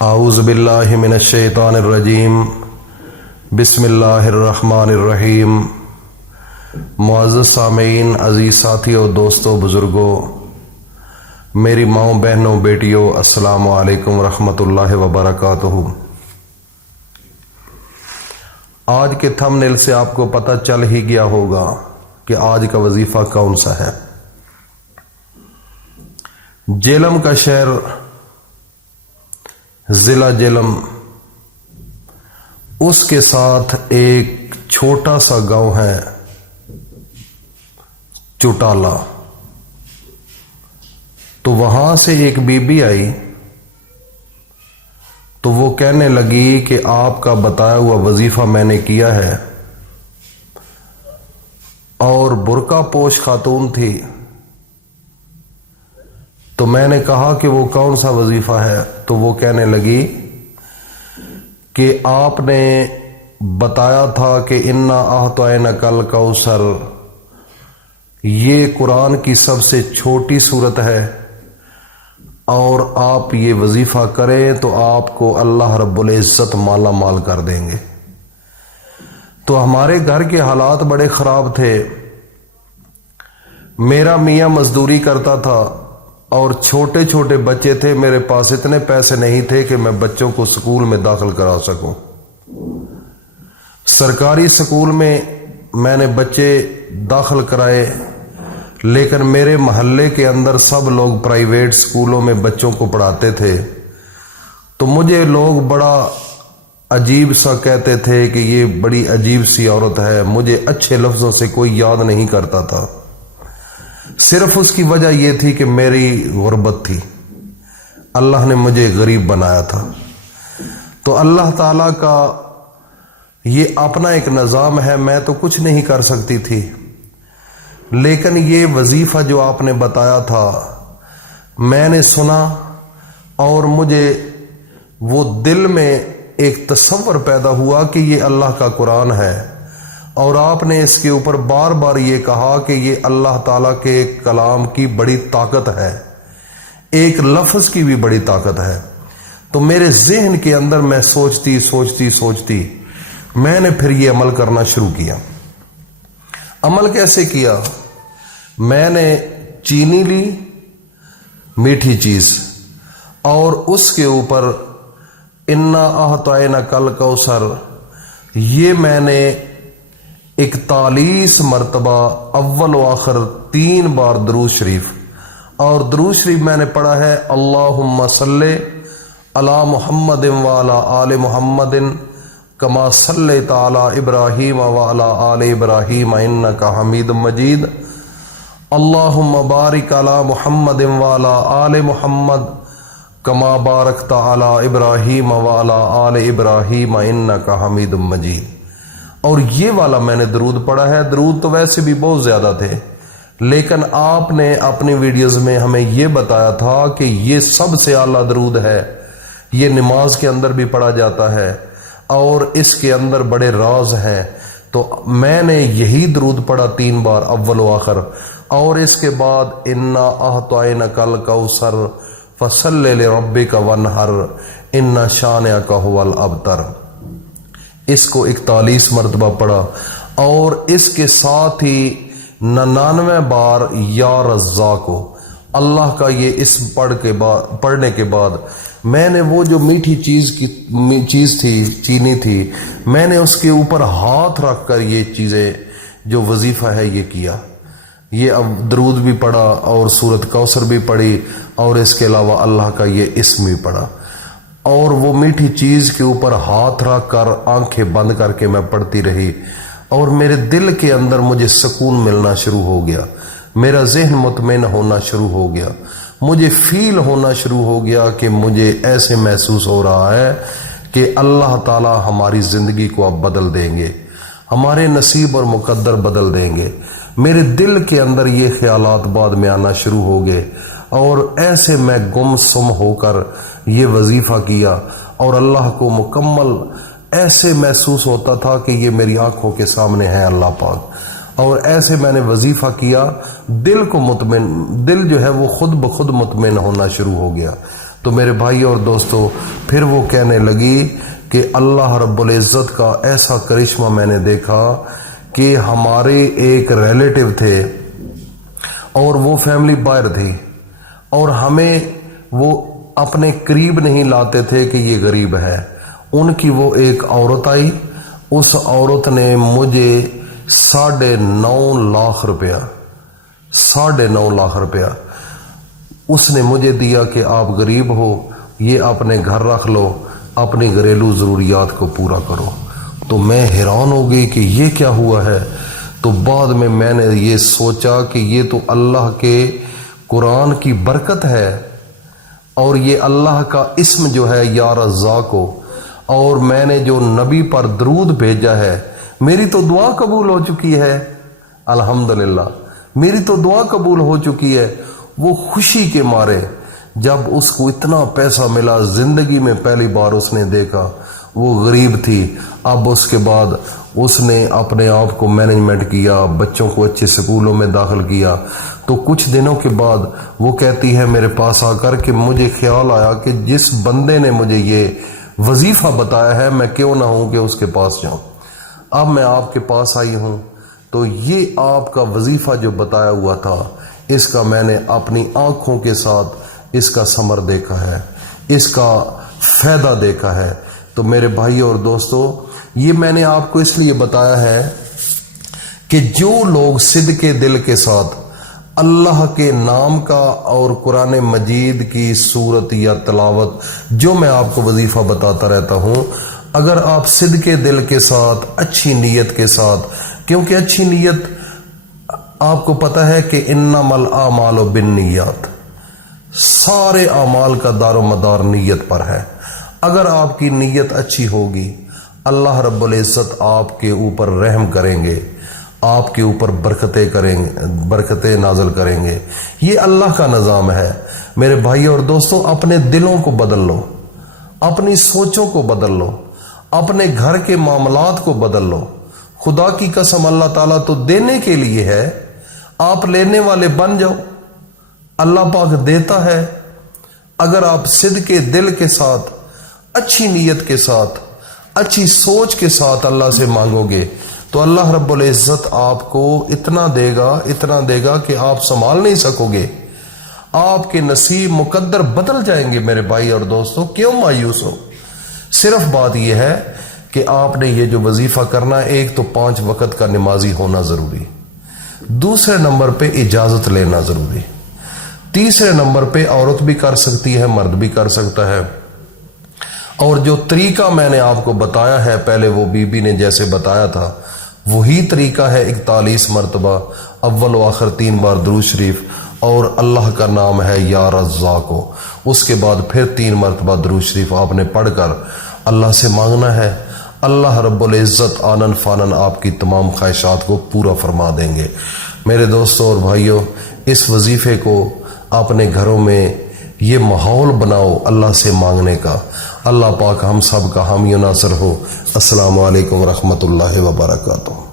اعوذ باللہ من الشیطان الرجیم بسم اللہ الرحمن الرحیم۔ معزز سامعین، عزیز ساتھیوں، دوستوں، بزرگوں، میری ماؤں، بہنوں، بیٹیوں، السلام علیکم ورحمۃ اللہ وبرکاتہ۔ آج کے تھمبنیل سے آپ کو پتہ چل ہی گیا ہوگا کہ آج کا وظیفہ کون سا ہے۔ جیلم کا شہر، ضلع جیلم، اس کے ساتھ ایک چھوٹا سا گاؤں ہے چوٹالا۔ تو وہاں سے ایک بی بی آئی تو وہ کہنے لگی کہ آپ کا بتایا ہوا وظیفہ میں نے کیا ہے، اور برقع پوش خاتون تھی۔ تو میں نے کہا کہ وہ کون سا وظیفہ ہے؟ تو وہ کہنے لگی کہ آپ نے بتایا تھا کہ انا اعطیناک الکوثر، یہ قرآن کی سب سے چھوٹی صورت ہے، اور آپ یہ وظیفہ کریں تو آپ کو اللہ رب العزت مالا مال کر دیں گے۔ تو ہمارے گھر کے حالات بڑے خراب تھے۔ میرا میاں مزدوری کرتا تھا اور چھوٹے چھوٹے بچے تھے، میرے پاس اتنے پیسے نہیں تھے کہ میں بچوں کو سکول میں داخل کرا سکوں۔ سرکاری سکول میں نے بچے داخل کرائے، لیکن میرے محلے کے اندر سب لوگ پرائیویٹ سکولوں میں بچوں کو پڑھاتے تھے۔ تو مجھے لوگ بڑا عجیب سا کہتے تھے کہ یہ بڑی عجیب سی عورت ہے۔ مجھے اچھے لفظوں سے کوئی یاد نہیں کرتا تھا، صرف اس کی وجہ یہ تھی کہ میری غربت تھی، اللہ نے مجھے غریب بنایا تھا۔ تو اللہ تعالیٰ کا یہ اپنا ایک نظام ہے، میں تو کچھ نہیں کر سکتی تھی۔ لیکن یہ وظیفہ جو آپ نے بتایا تھا میں نے سنا، اور مجھے وہ دل میں ایک تصور پیدا ہوا کہ یہ اللہ کا قرآن ہے، اور آپ نے اس کے اوپر بار بار یہ کہا کہ یہ اللہ تعالیٰ کے کلام کی بڑی طاقت ہے، ایک لفظ کی بھی بڑی طاقت ہے۔ تو میرے ذہن کے اندر میں سوچتی میں نے پھر یہ عمل کرنا شروع کیا۔ عمل کیسے کیا؟ میں نے چینی لی، میٹھی چیز، اور اس کے اوپر انا اعطیناک الکوثر، یہ میں نے 41 مرتبہ اول و آخر 3 بار درود شریف، اور درود شریف میں نے پڑھا ہے اللہم صلی علی محمد وعلی آل محمد کما صلیت علی ابراہیم وعلی آل ابراہیم انک حمید مجید، اللہم بارک علی محمد وعلی آل محمد کما بارکت علی ابراہیم وعلی آل ابراہیم انک حمید مجید۔ اور یہ والا میں نے درود پڑھا ہے۔ درود تو ویسے بھی بہت زیادہ تھے، لیکن آپ نے اپنی ویڈیوز میں ہمیں یہ بتایا تھا کہ یہ سب سے اعلیٰ درود ہے، یہ نماز کے اندر بھی پڑھا جاتا ہے، اور اس کے اندر بڑے راز ہیں۔ تو میں نے یہی درود پڑھا 3 بار اول و آخر، اور اس کے بعد انا اعطیناک الکوثر فصلی لربک وانحر ان شانئک هو الابتر، اس کو 41 مرتبہ پڑھا، اور اس کے ساتھ ہی 99 بار یا رزاقو، اللہ کا یہ اسم پڑھنے کے بعد میں نے وہ جو میٹھی چیز تھی، چینی تھی، میں نے اس کے اوپر ہاتھ رکھ کر یہ چیزیں جو وظیفہ ہے یہ کیا۔ یہ اب درود بھی پڑھا اور سورت کوثر بھی پڑھی، اور اس کے علاوہ اللہ کا یہ اسم بھی پڑھا، اور وہ میٹھی چیز کے اوپر ہاتھ رکھ کر آنکھیں بند کر کے میں پڑھتی رہی، اور میرے دل کے اندر مجھے سکون ملنا شروع ہو گیا، میرا ذہن مطمئن ہونا شروع ہو گیا، مجھے فیل ہونا شروع ہو گیا کہ مجھے ایسے محسوس ہو رہا ہے کہ اللہ تعالی ہماری زندگی کو اب بدل دیں گے، ہمارے نصیب اور مقدر بدل دیں گے۔ میرے دل کے اندر یہ خیالات بعد میں آنا شروع ہو گئے، اور ایسے میں گم سم ہو کر یہ وظیفہ کیا، اور اللہ کو مکمل ایسے محسوس ہوتا تھا کہ یہ میری آنکھوں کے سامنے ہے اللہ پاک، اور ایسے میں نے وظیفہ کیا، دل جو ہے وہ خود بخود مطمئن ہونا شروع ہو گیا۔ تو میرے بھائی اور دوستو پھر وہ کہنے لگی کہ اللہ رب العزت کا ایسا کرشمہ میں نے دیکھا کہ ہمارے ایک ریلیٹو تھے اور وہ فیملی باہر تھی اور ہمیں وہ اپنے قریب نہیں لاتے تھے کہ یہ غریب ہے. ان کی وہ ایک عورت آئی، اس عورت نے مجھے 9.5 لاکھ روپیہ 9.5 لاکھ روپیہ اس نے مجھے دیا کہ آپ غریب ہو، یہ اپنے گھر رکھ لو، اپنی گھریلو ضروریات کو پورا کرو. تو میں حیران ہو گئی کہ یہ کیا ہوا ہے. تو بعد میں نے یہ سوچا کہ یہ تو اللہ کے قرآن کی برکت ہے اور یہ اللہ کا اسم جو ہے یا رزاق ہو، اور میں نے جو نبی پر درود بھیجا ہے، میری تو دعا قبول ہو چکی ہے. الحمدللہ میری تو دعا قبول ہو چکی ہے. وہ خوشی کے مارے جب اس کو اتنا پیسہ ملا، زندگی میں پہلی بار اس نے دیکھا. وہ غریب تھی، اب اس کے بعد اس نے اپنے آپ کو مینجمنٹ کیا، بچوں کو اچھے سکولوں میں داخل کیا. تو کچھ دنوں کے بعد وہ کہتی ہے میرے پاس آ کر کہ مجھے خیال آیا کہ جس بندے نے مجھے یہ وظیفہ بتایا ہے میں کیوں نہ ہوں کہ اس کے پاس جاؤں. اب میں آپ کے پاس آئی ہوں تو یہ آپ کا وظیفہ جو بتایا ہوا تھا، اس کا میں نے اپنی آنکھوں کے ساتھ اس کا ثمر دیکھا ہے، اس کا فائدہ دیکھا ہے. تو میرے بھائی اور دوستو یہ میں نے آپ کو اس لیے بتایا ہے کہ جو لوگ صدقے دل کے ساتھ اللہ کے نام کا اور قرآن مجید کی صورت یا تلاوت، جو میں آپ کو وظیفہ بتاتا رہتا ہوں، اگر آپ صدقے دل کے ساتھ اچھی نیت کے ساتھ، کیونکہ اچھی نیت آپ کو پتہ ہے کہ انما الاعمال بالنیات، سارے اعمال کا دار و مدار نیت پر ہے. اگر آپ کی نیت اچھی ہوگی اللہ رب العزت آپ کے اوپر رحم کریں گے، آپ کے اوپر برکتیں نازل کریں گے. یہ اللہ کا نظام ہے. میرے بھائی اور دوستوں اپنے دلوں کو بدل لو، اپنی سوچوں کو بدل لو، اپنے گھر کے معاملات کو بدل لو. خدا کی قسم اللہ تعالیٰ تو دینے کے لیے ہے، آپ لینے والے بن جاؤ. اللہ پاک دیتا ہے. اگر آپ صدقے دل کے ساتھ، اچھی نیت کے ساتھ، اچھی سوچ کے ساتھ اللہ سے مانگو گے تو اللہ رب العزت آپ کو اتنا دے گا کہ آپ سنبھال نہیں سکو گے. آپ کے نصیب مقدر بدل جائیں گے. میرے بھائی اور دوستو کیوں مایوس ہو؟ صرف بات یہ ہے کہ آپ نے یہ جو وظیفہ کرنا ہے، ایک تو 5 وقت کا نمازی ہونا ضروری، دوسرے نمبر پہ اجازت لینا ضروری، تیسرے نمبر پہ عورت بھی کر سکتی ہے، مرد بھی کر سکتا ہے. اور جو طریقہ میں نے آپ کو بتایا ہے، پہلے وہ بی بی نے جیسے بتایا تھا وہی طریقہ ہے. 41 مرتبہ اول و آخر 3 بار درود شریف اور اللہ کا نام ہے یا رزاق ہو. اس کے بعد پھر 3 مرتبہ درود شریف آپ نے پڑھ کر اللہ سے مانگنا ہے. اللہ رب العزت آنن فانن آپ کی تمام خواہشات کو پورا فرما دیں گے. میرے دوستوں اور بھائیوں، اس وظیفے کو اپنے گھروں میں یہ ماحول بناؤ اللہ سے مانگنے کا. اللہ پاک ہم سب کا حامی و ناصر ہو. السلام علیکم ورحمۃ اللہ وبرکاتہ.